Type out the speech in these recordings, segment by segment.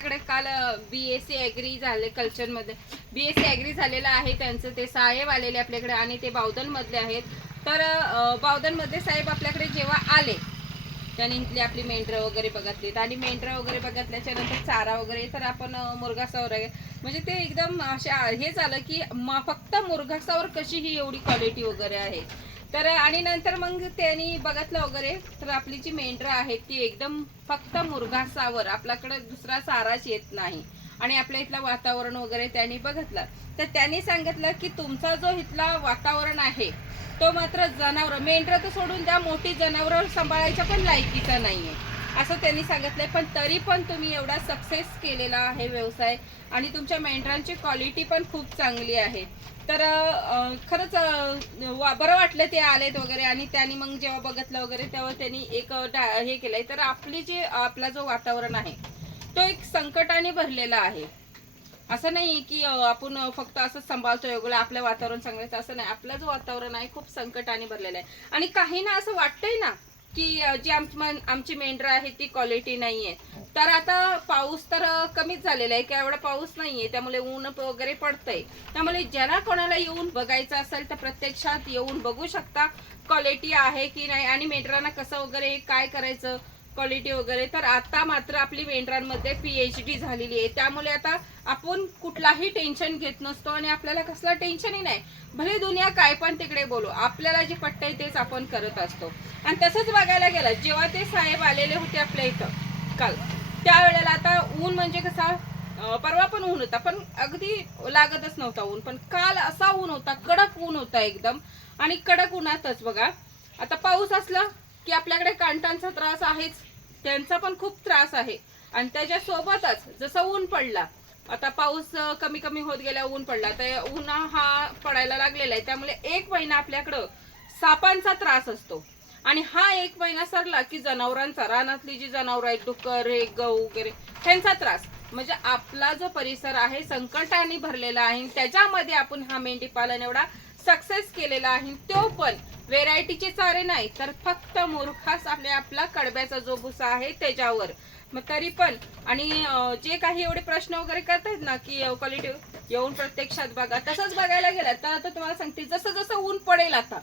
कडे काल बी S C agri झाले कल्चरमध्ये बी एस सी ॲग्री झालेलं आहे त्यांचं ते साहेब आलेले आपल्याकडे आणि ते बावधनमधले आहेत. तर अं, बावधनमधले साहेब आपल्याकडे जेव्हा आले त्यांनी इथली आपली मेंढरं वगैरे बघतली आणि मेंढरं वगैरे बघतल्याच्या नंतर चारा वगैरे तर आपण अं, मुरघासावर म्हणजे ते एकदम अशा हे झालं की फक्त मुरघासावर कशी ही एवढी क्वालिटी वगैरे आहे? तर आणि नंतर मग त्यांनी बघितलं वगैरे तर आपली जी मेंढरं आहेत ती एकदम फक्त मुरघासावर आपल्याकडे दुसरा चाराच येत नाही. आणि आपल्या इथलं वातावरण वगैरे त्यांनी बघितलं. तर त्यांनी सांगितलं की तुमचा जो इथला वातावरण आहे तो मात्र जनावर मेंढरं तर सोडून द्या मोठी जनावर सांभाळायच्या पण लायकीचा आहे असं त्यांनी सांगितलंय. पण तरी पण तुम्ही एवढा सक्सेस केलेला आहे व्यवसाय आणि तुमच्या मेंढरांची क्वालिटी पण खूप चांगली आहे. तर खरंच वा- बरं वाटलं ते आलेत वगैरे आणि त्यांनी मग जेव्हा बघितलं वगैरे तेव्हा त्यांनी एक डा- हे केलंय. तर आपली जे आपला जो वातावरण आहे तो एक संकटाने भरलेला आहे. असं नाही की आपण फक्त असं सांभाळतोय वगैरे आपलं वातावरण सांगायचं असं नाही. आपलं जो वातावरण आहे खूप संकटाने भरलेलं आहे. आणि काही ना असं वाटतंय ना की जी आमची आमची मेंढरं आहे ती क्वालिटी नाहीये. तर आता पाऊस तर कमीच झालेला आहे. की एवढा पाऊस नाहीये. त्यामुळे ऊन वगैरे पडतंय. त्यामुळे ज्यांना कोणाला येऊन बघायचं असेल तर प्रत्यक्षात येऊन बघू शकता. क्वालिटी आहे की नाही? आणि मेंढरांना कसं वगैरे काय करायचं? क्वालिटी वगैरे. तर आता मात्र आपली मेंढरांमध्ये पीएच डी झालेली आहे. त्यामुळे आता आपण कुठलाही टेन्शन घेत नसतो आणि आपल्याला कसला टेन्शनही नाही. भले दुनिया काय पण तिकडे बोलू आपल्याला जे पटतंय तेच आपण करत असतो. आणि तसंच बघायला गेलं जेव्हा ते साहेब आलेले होते आपल्या इथं काल त्यावेळेला आता ऊन म्हणजे कसा परवा पण ऊन होता पण अगदी लागतच नव्हता ऊन. पण काल असा ऊन होता कडक ऊन होता एकदम. आणि कडक उन्हातच बघा. आता पाऊस असला की आपल्याकडे कांटांचा त्रास आहेच. त्यांचा पण खूप त्रास आहे. आणि त्याच्यासोबतच जसं ऊन पडला आता पाऊस कमी कमी होत गेला ऊन पडला तर उन्हा हा पडायला लागलेला आहे. त्यामुळे एक महिना आपल्याकडं सापांचा त्रास असतो. आणि हा एक महिना सरला की जनावरांचा रानातली जी जनावर आहेत डुकर हे गहू वगैरे त्यांचा त्रास. म्हणजे आपला जो परिसर आहे संकटाने भरलेला आहे त्याच्यामध्ये आपण हा मेंढी पालन एवढा सक्सेस केलेला आहे तो पण व्हेरायटीचे चारे नाही तर फक्त मुरखास आपल्या आपला कडब्याचा जो भुसा आहे त्याच्यावर. मग तरी पण आणि जे काही एवढे प्रश्न वगैरे करतायत ना की क्वालिटी येऊन प्रत्यक्षात बघा तसंच बघायला गेला तर आता तुम्हाला सांगते जसं जसं ऊन पडेल आता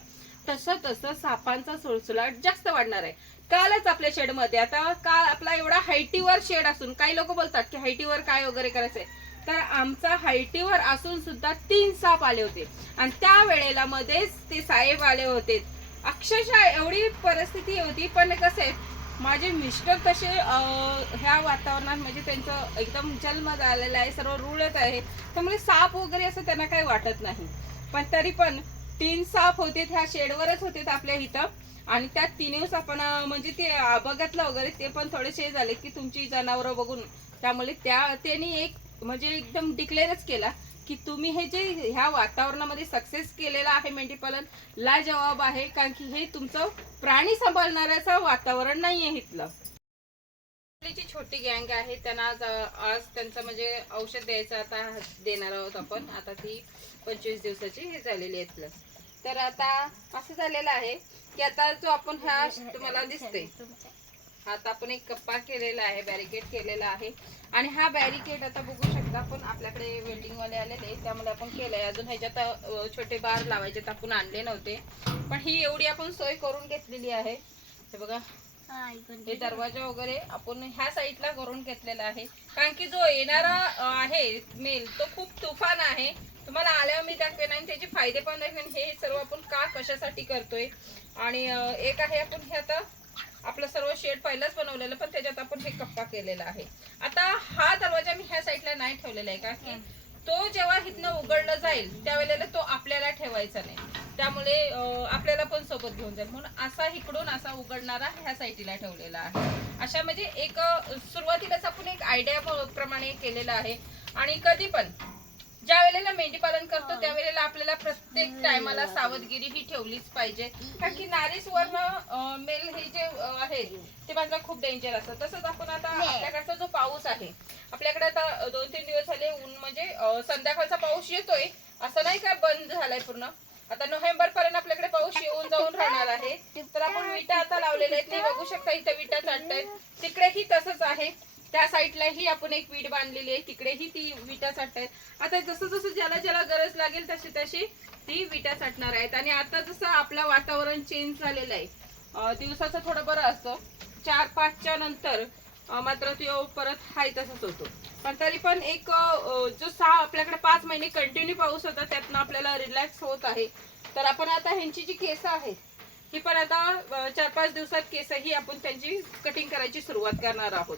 तसं तसं सापांचा सुळसुलाट जास्त वाढणार आहे. कालच आपल्या शेडमध्ये आता काल आपला एवढा हायटीवर शेड असून काही लोक बोलतात की हायटीवर काय वगैरे करायचंय. तर आमचा हायटीवर असून सुद्धा तीन साप आले होते. आणि त्या वेळेला मध्येच ते साहेब आले होते. अक्षरशः एवढी परिस्थिती होती पण कसे माझे मिस्टर तसे ह्या वातावरणात म्हणजे त्यांचं एकदम जन्म झालेला आहे सर्व रुळत आहे. त्यामुळे साप वगैरे असं त्यांना काही वाटत नाही. पण तरी पण तीन साप होते ह्या शेडवरच होते आपल्या इथं. आणि त्या तिन्ही आपण म्हणजे ते अं, बघितलं वगैरे ते पण थोडेसे झाले की तुमची जनावरं बघून. त्यामुळे त्या त्यांनी एक म्हणजे एकदम डिक्लेअरच केला की तुम्ही हे जे ह्या वातावरणामध्ये सक्सेस केलेलं आहे मेंढीपालन लाजवाब आहे कारण की हे तुमचं प्राणी सांभाळणाऱ्याचं वातावरण नाहीये इथलं. जी छोटी गँग आहे त्यांना आज आज त्यांचं म्हणजे औषध द्यायचं आता देणार आहोत आपण. आता ती पंचवीस दिवसाची हे झालेली आहे प्लस तर आता असं झालेलं आहे की आता जो आपण हा तुम्हाला दिसते आता आपण एक कप्पा केलेला आहे बॅरिकेड केलेला आहे. आणि हा बॅरिकेड आता बघू शकता आपण आपल्याकडे वेल्डिंग वाले आलेले त्यामुळे आपण केलंय. अजून ह्याच्यात छोटे बार लावायचे तर आपण आणले नव्हते. पण ही एवढी आपण सोय करून घेतलेली आहे. हे बघा. हे दरवाजा वगैरे आपण ह्या साईडला करून घेतलेला आहे. कारण की जो येणारा आहे मेल तो खूप तुफान आहे. तुम्हाला आल्यावर मी दाखवेन आणि त्याचे फायदे पण दाखवेन. हे सर्व आपण का कशासाठी करतोय? आणि एक आहे आपण हे आता आपलं सर्व शेड पहिलाच बनवलेलं पण त्याच्यात आपण हे कप्पा केलेला आहे. आता हा दरवाजा मी ह्या साईडला नाही ठेवलेला आहे का की तो जेव्हा इथनं उघडलं जाईल त्यावेळेला तो आपल्याला ठेवायचा नाही. त्यामुळे आपल्याला पण सोबत घेऊन जाईल. म्हणून असा इकडून असा उघडणारा ह्या साईडला ठेवलेला आहे. अशा म्हणजे एक सुरुवातीलाच आपण एक आयडिया प्रमाणे केलेलं आहे. आणि कधी पण ज्या वेळेला मेंढी पालन करतो त्यावेळेला आपल्याला प्रत्येक टायमाला सावधगिरी ही ठेवलीच पाहिजे. कारण की नारीस वर्ण मेल हे जे आहेत ते मात्र खूप डेंजर असतात तसंच आपण आता आपल्याकडचा जो पाऊस आहे आपल्याकडे आता दोन तीन दिवस झाले ऊन म्हणजे संध्याकाळचा पाऊस येतोय. असं नाही का बंद झालाय पूर्ण? आता नोव्हेंबर पर्यंत आपल्याकडे पाऊस येऊन जाऊन राहणार आहे. तर आपण विटा आता लावलेल्या आहेत. ते बघू शकता इथं विटा चाटतायत तिकडेही तसंच आहे. त्या साईडलाही आपण एक वीट बांधलेली आहे तिकडेही ती विटा साठतायत आता जसं जसं ज्याला ज्याला गरज लागेल तशी तशी ती विटा साठणार आहेत. आणि आता जसं आपलं वातावरण चेंज झालेलं आहे दिवसाचं थोडं बरं असतं. चार पाचच्या नंतर मात्र तो परत हाय तसंच होतो. पण तरी पण एक जो सहा आपल्याकडे पाच महिने कंटिन्यू पाऊस होता त्यातनं आपल्याला रिलॅक्स होत आहे. तर आपण आता ह्यांची जी केसं आहेत ही पण आता चार पाच दिवसात केसही आपण त्यांची कटिंग करायची सुरुवात करणार आहोत.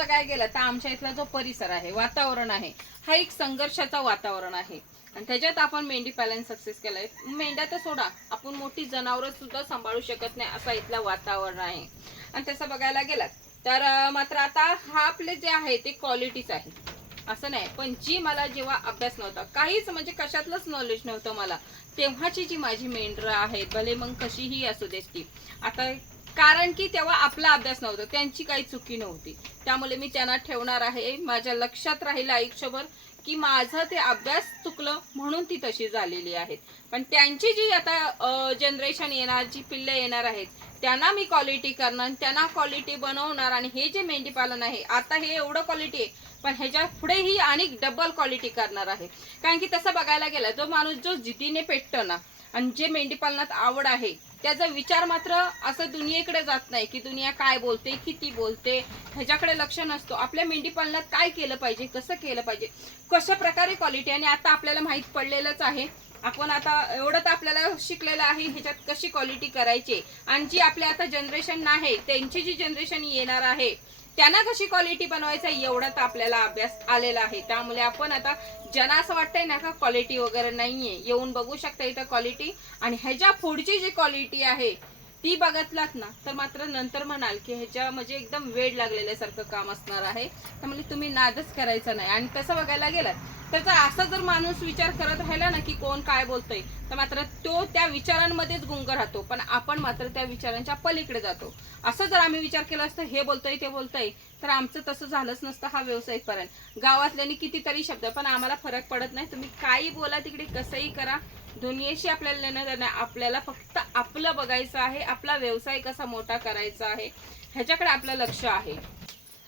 काय गेलं तर आमच्या इथला जो परिसर आहे वातावरण आहे हा एक संघर्षाचा वातावरण आहे. आणि त्याच्यात आपण मेंढी पालन सक्सेस केलंय. मेंढ्या तर सोडा आपण मोठी जनावरं सुद्धा सांभाळू शकत नाही असा इथला वातावरण आहे. आणि तसं बघायला गेलात तर मात्र आता हा आपले जे आहे ते क्वालिटीच आहे. असं नाही पण जी मला जेव्हा अभ्यास नव्हता काहीच म्हणजे कशातलंच नॉलेज नव्हतं मला. तेव्हाची जी माझी मेंढरं आहेत भले मग कशीही असू देत ती. आता कारण की तेव्हा आपला अभ्यास नव्हता त्यांची काही चुकी नव्हती. त्यामुळे मी त्यांना ठेवणार आहे माझ्या लक्षात राहील आयुष्यभर की माझं ते अभ्यास चुकलं म्हणून ती तशी झालेली आहेत पण त्यांची जी आता जनरेशन येणार जी पिल्ले येणार आहेत त्यांना मी क्वालिटी करणार त्यांना क्वालिटी बनवणार आणि हे जे मेंढी पालन आहे आता हे एवढं क्वालिटी आहे पण ह्याच्या पुढेही आणि डबल क्वालिटी करणार आहे. कारण की तसं बघायला गेलं जो माणूस जो जिद्दीने पेटतो ना आणि जे मेंढी पालनात आवड आहे त्याचा विचार मात्र असं दुनियेकडे जात नाही की दुनिया काय बोलते किती बोलते ह्याच्याकडे लक्ष नसतो. आपल्या मेंढी पालनात काय केलं पाहिजे कसं केलं पाहिजे कशा प्रकारे क्वालिटी आणि आता आपल्याला माहीत पडलेलंच आहे. आपण आता एवढं तर आपल्याला शिकलेलं आहे ह्याच्यात कशी क्वालिटी करायची? आणि जी आपल्या आता जनरेशन आहे त्यांची जी जनरेशन येणार आहे त्यांना कशी क्वालिटी बनवायचं एवढा तर आपल्याला अभ्यास आलेला आहे. त्यामुळे आपण आता ज्यांना असं वाटतंय ना का क्वालिटी वगैरे नाहीये येऊन बघू शकता इथं क्वालिटी आणि ह्याच्या पुढची जी क्वालिटी आहे ती बघितलात ना तर मात्र नंतर म्हणाल की ह्याच्या म्हणजे एकदम वेळ लागलेल्यासारखं काम असणार आहे. त्यामुळे तुम्ही नादच करायचा नाही. आणि तसं बघायला गेलात तर असा जर माणूस विचार करत राहिला ना की कोण काय बोलतोय तर मात्र तो त्या विचारांमध्येच गुंग राहतो. पण आपण मात्र त्या विचारांच्या पलीकडे जातो. असं जर आम्ही विचार केला असतं हे बोलतोय ते बोलतोय तर आमचं तसं झालंच नसतं हा व्यवसाय पर्यंत गावातल्यानी कितीतरी शब्द पण आम्हाला फरक पडत नाही. तुम्ही काही बोला तिकडे कसंही करा. दुनियेशी आपल्याला लेणं देणं आपल्याला फक्त आपलं बघायचं आहे आपला व्यवसाय कसा मोठा करायचा आहे ह्याच्याकडे आपलं लक्ष आहे.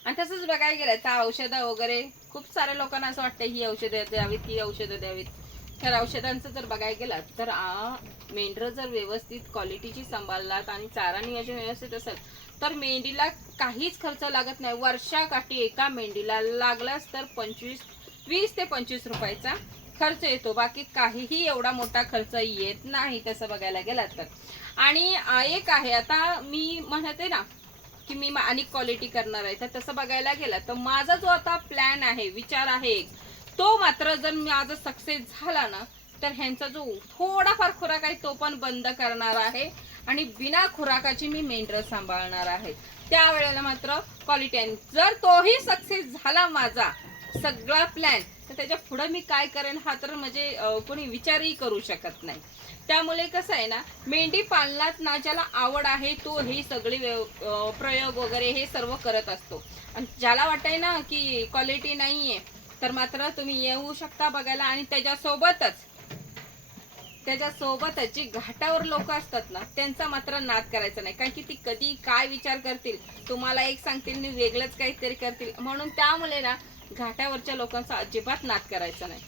आणि तसंच बघायला गेलं तर औषधं वगैरे खूप साऱ्या लोकांना असं वाटतं ही औषधं द्यावीत ही औषधं द्यावीत. तर औषधांचं जर बघायला गेलं तर मेंढर मेंढरं जर व्यवस्थित क्वालिटीची सांभाळलात आणि चारा नियोजन व्यवस्थित असेल तर मेंढीला काहीच खर्च लागत नाही. वर्षाकाठी एका मेंढीला लागलाच तर पंचवीस वीस ते पंचवीस रुपयाचा खर्च येतो बाकी काहीही एवढा मोठा खर्च येत नाही तसं बघायला गेलात तर. आणि एक आहे आता मी म्हणते ना की मी अनेक आणि क्वालिटी करणार आहे तर तसं बघायला गेलं तर माझा जो आता प्लॅन आहे विचार आहे एक, तो मात्र जर माझा सक्सेस झाला ना तर ह्यांचा जो थोडाफार खुराक आहे तो पण बंद करणार आहे. आणि बिना खुराकाची मी मेंढर सांभाळणार आहे. त्यावेळेला मात्र क्वालिटी आहे. जर तोही सक्सेस झाला माझा सगळा प्लॅन तर त्याच्या पुढे मी काय करेन हा तर म्हणजे कोणी विचारही करू शकत नाही. त्यामुळे कसं आहे ना मेंढी पालनात ना ज्याला आवड आहे तो हे सगळे प्रयोग वगैरे हे सर्व करत असतो. आणि ज्याला वाटतंय ना की क्वालिटी नाहीये तर मात्र तुम्ही येऊ शकता बघायला आणि त्याच्यासोबतच त्याच्यासोबतच जी घाटावर लोक असतात ना त्यांचा मात्र नाद करायचा नाही. कारण की ती कधी काय विचार करतील तुम्हाला एक सांगतील वेगळंच काहीतरी करतील. म्हणून त्यामुळे ना घाटावरच्या लोकांचा अजिबात नाद करायचा नाही.